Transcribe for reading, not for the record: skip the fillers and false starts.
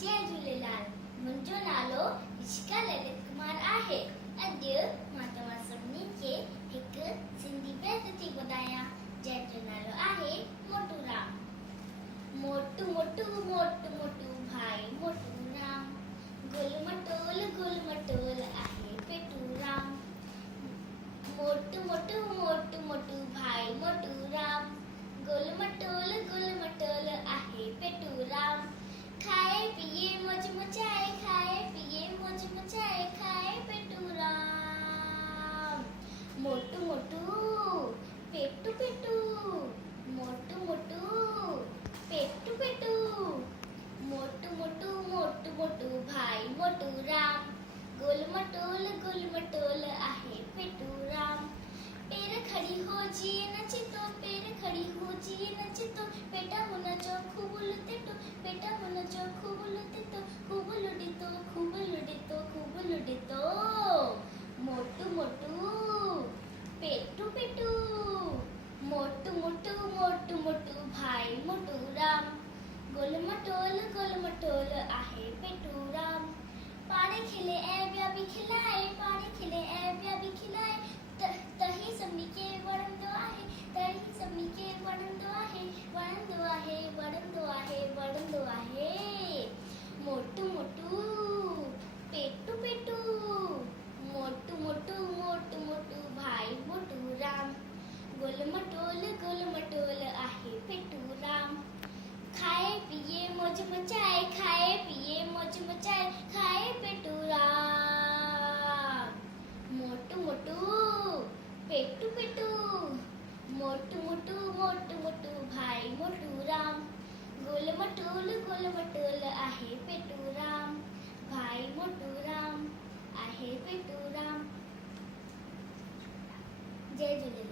जय झूलेलाल। मुंहिंजो नालो ऋषिका ललित कुमार आहे। अॼु मां तव्हां सभिनी खे हिकु सिंधी बेत थी ॿुधायां जंहिंजो नालो आहे मोटू राम। मोटू मोटू मोटू मोटू भाई मोटू राम, गुल मटोल आहे पेटू राम। मोटू मोटू मोटू मोटू भाई मोटू राम, गुल मटोल आहे पेटू राम। खाए पिए मौज मचाए, खाए पिए मौज मचाए, खाए पेटू राम। मोटू मोटू पेटू पेटू, मोटू मोटू पेटू पेटू, मोटू मोटू मोटू मोटू भाई मोटू राम, गुल मटोल आहे पेटू राम। पैर खड़ी हो जिए नचितो, पैर खड़ी हो जिए नचितो, पेटा हुनजो खूब लुटितो, पेटा हुनजो खूब लुटितो, खूब लुटितो, खूब लुटितो, खूब लुटितो। मोटू मोटू पेटू पेटू, मोटू मोटू मोटू मोटू भाई मोटू राम, गुल मटोल आहे पेटू राम। पाणी खिले ऐं ॿिया बि खिलाए, पाणी खिले ऐं ॿिया बि खिलाए, तही सभिनी खे वणंदो आहे, तही सभिनी खे वणंदो आहे, वणंदो आहे, वणंदो आहे, वणंदो आहे। मोटू मोटू पेटू पेटू, मोटू मोटू मोटू मोटू भाई मोटू राम, गुल मटोल आहे पेटू राम। खाए पिए मौज मचाए, खाए पिए मौज मचाए, खाए पेटू राम। मोटू मोटू पेटू पेटू, मोटू मोटू मोटू मोटू भाई मोटू राम, गुल मटोल आहे पेटू राम, भाई मोटू राम आहे पेटू राम। जय झूलेलाल।